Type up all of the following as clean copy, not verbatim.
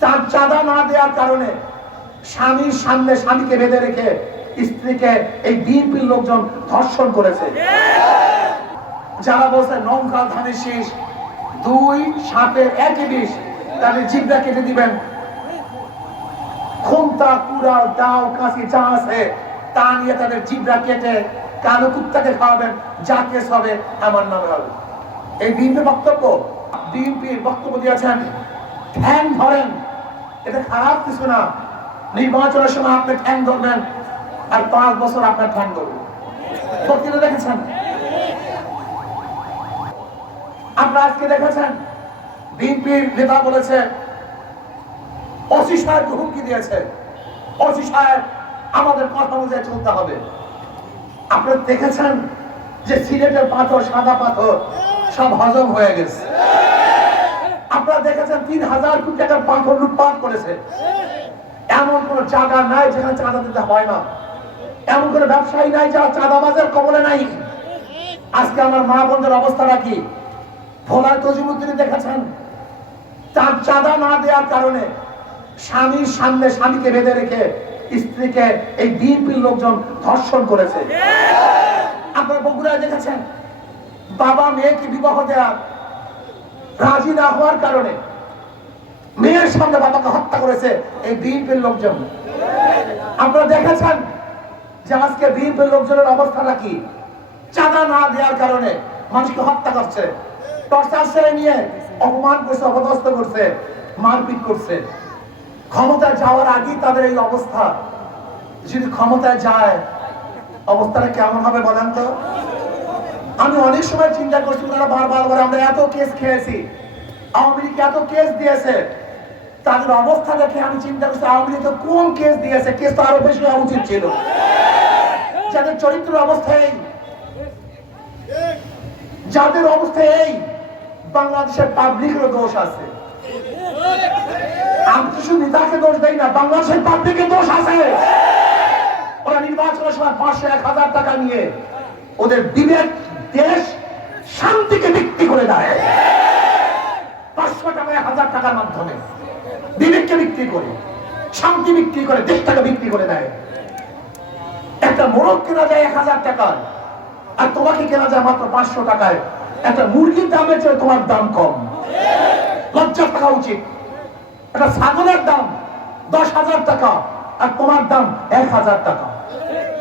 তার চাঁদা না দেওয়ার কারণে স্বামীর সামনে স্বামীকে বেঁধে রেখে স্ত্রীকে এই বিএনপির লোকজন ধর্ষণ করেছে। যারা বলছে নৌকা ধানের শীষ, দুই সাপের একই বিষ, তাদের জিভটা কেটে দিবেন। খুন্তা কুড়াল দাও কাশি যা আছে তা নিয়ে তাদের জিভটা কেটে কালো কুত্তাকে খাওয়াবেন, যা কেস হবে আমার নামে হবে। এই বিএনপির বক্তব্য, বিএনপির বক্তব্য দিয়েছেন ঠ্যাং ধরেন, এটা খারাপ কিছু না। নির্বাচনের সময় আপনি ঠ্যাং ধরবেন আর 5 বছর আপনার ঠ্যাং ধরবেন। বক্তৃতা দেখেছেন আপনারা, আজকে দেখেছেন বিএনপির নেতা বলেছে ওসি সাহেবকে হুমকি দিয়েছে, ওসি সাহেব আমাদের কথা অনুযায়ী চলতে হবে। আপনারা দেখেছেন যে সিলেটের পাথর, সাদা পাথর সব হজম হয়ে গেছে। আপনারা দেখেছেন 3000 কোটি টাকার পাথর লুটপাট করেছে। এমন কোন জায়গা নাই যেখানে চাঁদা দিতে হয় না, এমন কোন ব্যবসায়ী নাই যারা চাঁদাবাজের কবলে নাই। আজকে আমার মা বোনদের অবস্থাটা কি? ভোলার তজিমুদ্দিন দেখেছেন, তার চাঁদা না দেওয়ার কারণে স্বামীর সামনে স্বামীকে বেঁধে রেখে স্ত্রীকে এই বিএনপির লোকজন ধর্ষণ করেছে। আপনারা বগুড়ায় দেখেছেন, বাবা মেয়েকে বিবাহ দেওয়ার রাজি না হওয়ার কারণে মেয়ের সামনে বাবাকে হত্যা করেছে এই বিএনপির লোকজন। আপনারা দেখেছেন যে আজকে বিএনপির লোকজনের অবস্থাটা কি? চাঁদা না দেওয়ার কারণে মানুষকে হত্যা করছে, টর্চার সেরে নিয়ে অপমান করছে, অপদস্থ করছে, মারপিট করছে। ক্ষমতায় যাওয়ার আগেই তাদের এই অবস্থা। যদি ক্ষমতায় যায় অবস্থাটা কেমন হবে বলেন তো? আমি অনেক সময় চিন্তা করছি, তারা বারবার বলে আমরা এত কেস খেয়েছি, আওয়ামী লীগ এত কেস দিয়েছে। তাদের অবস্থা দেখে আমি চিন্তা করছি আওয়ামী লীগ কোন কেস দিয়েছে, কেস তো আরো বেশি হওয়া উচিত ছিল। যাদের চরিত্র অবস্থায়, যাদের অবস্থায় এই, বাংলাদেশের পাবলিকেরও দোষ আছে। আমি কিছু নেতাকে দোষ দেই না, বাংলাদেশের পাবলিকের দোষ আছে। ওরা নির্বাচনের সময় 500-1000 টাকা নিয়ে ওদের বিবেক, দেশ, শান্তিকে বিক্রি করে দেয়। 500 টাকা 1000 টাকার মাধ্যমে বিবেককে বিক্রি করে, শান্তি বিক্রি করে, দেশটাকে বিক্রি করে দেয়। একটা মোরগ কেনা যায় 1000 টাকায়, আর তোমাকে কেনা যায় মাত্র 500 টাকায়। একটা মুরগির দামের চেয়ে তোমার দাম কম, লজ্জা থাকা উচিত। একটা ছাগলের দাম 10,000 টাকা আর তোমার দাম 1000 টাকা,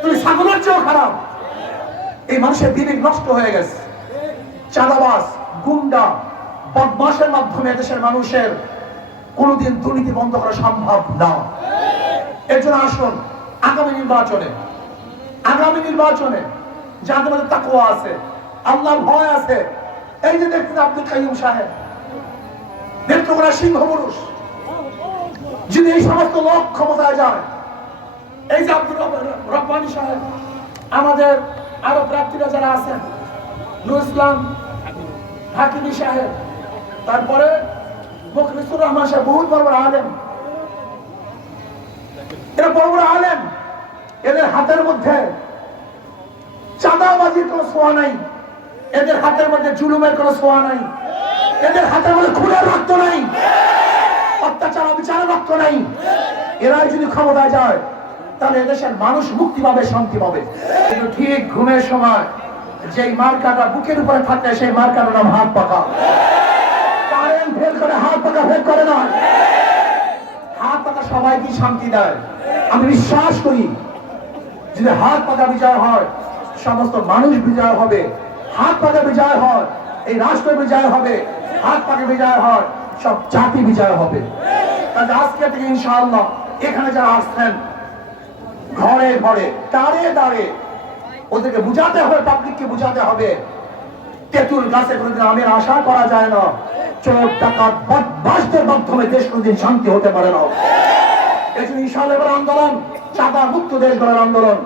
তুমি ছাগলের চেয়েও খারাপ। এই মানুষের বিবেক নষ্ট হয়ে গেছে। চাঁদাবাজ, গুন্ডা, বদমাশের মাধ্যমে দেশের মানুষের কোনোদিন দুর্নীতি বন্ধ করা সম্ভব না। এর জন্য আসুন আগামী নির্বাচনে যাদের মধ্যে তাকওয়া আছে, আল্লাহর ভয় আছে, এই যে দেখছেন আব্দুল কাইয়ুম সাহেব, নেত্রকোনা সিংহ পুরুষ, যদি এই সমস্ত লোক ক্ষমতায় যায়, এই যে আব্দুল রব্বানী সাহেব, আমাদের আরো প্রার্থীরা যারা আছেন, নুর ইসলাম হাকিমি সাহেব, তারপরে মুখলিসুর রহমান সাহেব, বহুত বড় বড় আলেম, এরা বড় বড় আলেম, এদের হাতের মধ্যে চাঁদাবাজির কোনো ছোঁয়া নাই, এদের হাতের মধ্যে জুলুমের কোনো ছোঁয়া নাই, এদের হাতের মধ্যে খুনের রক্ত নাই, অত্যাচার বিচারের রক্ত নাই। এরাই যদি ক্ষমতায় যায় তাহলে এদেশের মানুষ মুক্তি পাবে, শান্তি পাবে। কিন্তু ঠিক ঘুমের সময় যেই মার্কাটা বুকের উপরে থাকে সেই মার্কাটার নাম হাত পাকা। কারেন্ট ফেল করে, হাত পাকা ফেল করে না। হাত পাকা সবাইকে শান্তি দেয়। আমি বিশ্বাস করি যদি হাত পাকা বিজয় হয় সমস্ত মানুষ বিজয় হবে, হাত পাকা বিজয় হয় এই রাষ্ট্র বিজয় হবে, হাত পাকা বিজয় হয় সব জাতি বিজয় হবে। তাহলে আজকে থেকে ইনশাআল্লাহ এখানে যারা আসছেন ঘরে ঘরে দাঁড়িয়ে দাঁড়িয়ে ওদেরকে বুঝাতে হবে, পাবলিককে বুঝাতে হবে তেঁতুল গাছে কোনোদিন আমের আশা করা যায় না, চোর টাকা বদমাশদের মাধ্যমে দেশ কোনোদিন শান্তি হতে পারে না। এই জন্য ইনশাআল্লাহ এবার আন্দোলন চাঁদা মুক্ত দেশ গড়ার আন্দোলন।